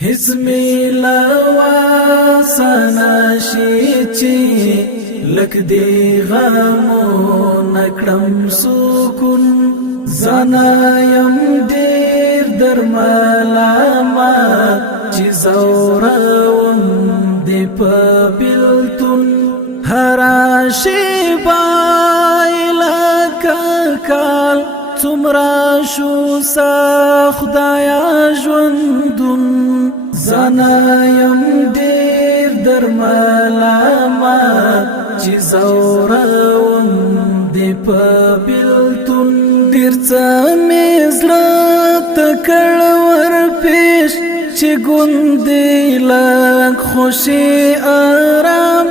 هزمي لوا سناشيتي لك دي غامو نکړم سکون زنا يم دير در ملامات چې زورم دی په بلتون هر شیبا کال څومره شو سا خدایا ژوندون زنا يم دير در ملامات چې زورم دی په بلتون ډیر څه مې زړه تکړ ور پیش چې ګوندې لږ خوشي آرام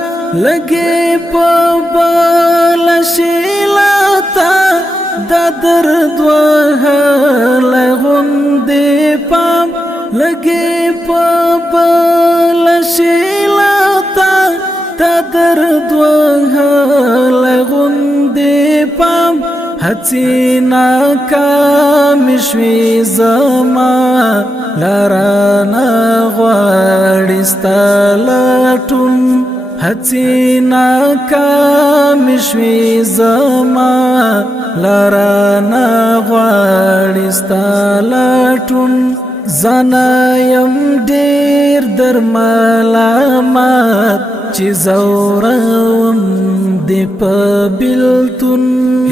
لګې په بل شي لاتا دا درد وهلی غوندې پام لګې په بل شي لاتا دا درد وهلی غوندې پام هڅې ناکامې شوې زما لاره نه غواړي ستا لټون هڅې ناکامې شوې زما لاره نه غواړي ستا لټون زنا یم ډېر در ملامات چې زورم دی په بلتون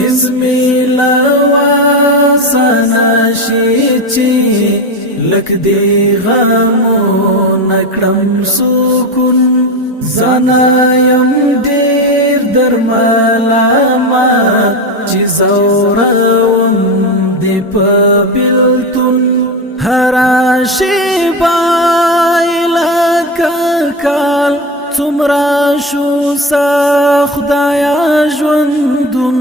هزمي لوا سناشي چې لک دی غامو نکړم سکون زنا یم ډېر در ملامات چې زورم دی په بلتون هر شیبا کال څومره شو سا خدایا ژوندون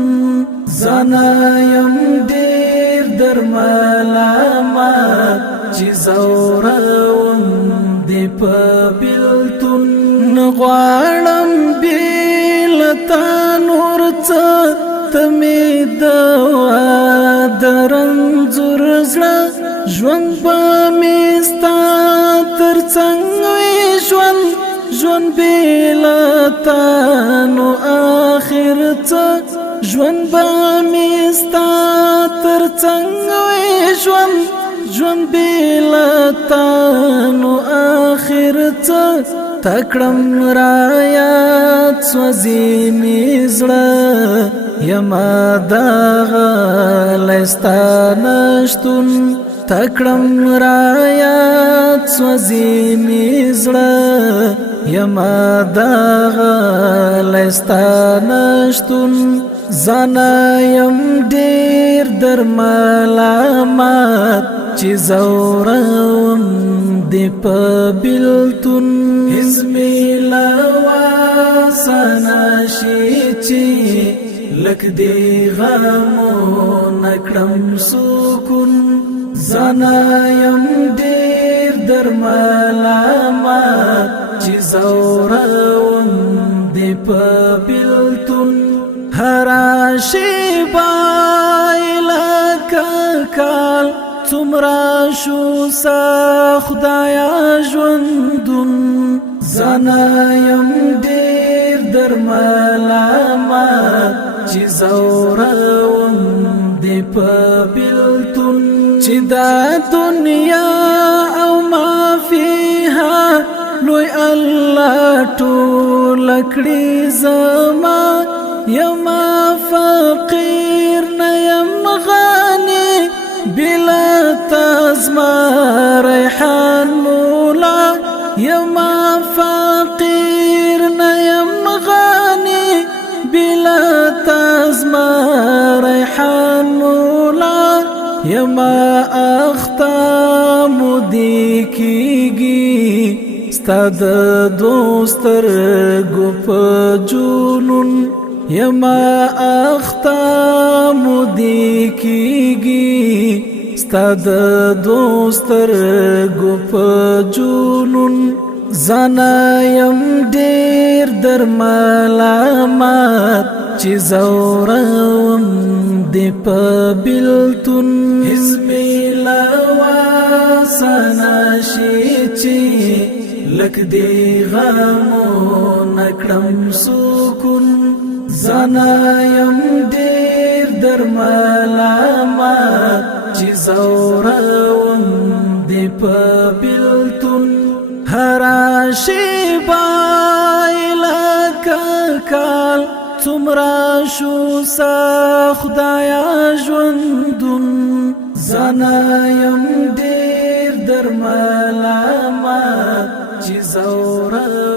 زنا یم ډېر در ملامات چې زورم دی په بلتون نغواړم بیلتا نور څه ته مې دوا درنځور زړه ژوند به مې ستا تر څنګ وي ژوند بیلتا نو آخر څه ژوند به مې ستا تر څنګ وي ژوند بیلتا نو آخر څه تکړم رایات سوځي مې زړه یما دغه لستا نشتون تکړم رایات سوځي مې زړه یما دغه لستا نشتون زنا یم ډېر در ملامات چې زورم دی په بلتون هزمي لوا سناشي چې لک دی غامو نکړم سکون زنا یم ډېر در ملامات چې زورم دی په بلتون هر شیبا کال څومره شو سا خدایا ژوندون زنا یم ډېر در ملامات چې زورم دی په بلتون چې دا دنیا او ما فيها لوی الله ټول کړي زما یما فقیر نه یم غني بلا تزما ریحان مولا یما فقیر نه یم غني بلا تزما ریحان مولا یما اختام دی کیږي ستاد دوستر ګپ جنون یما اختام دی کیږي ستاد دوستر ګپ جنون زنا یم ډېر در ملامات چې زورم دی په بلتون هزمي لوا سناشي چی لک دی غمو نکڑم سکون زنایم دیر در ملامات چی زورم دی پا بلتون هراشی بایلا کال څومره شو سا خدایا ژوندون زانا یم ډېر در ملامت چې زوره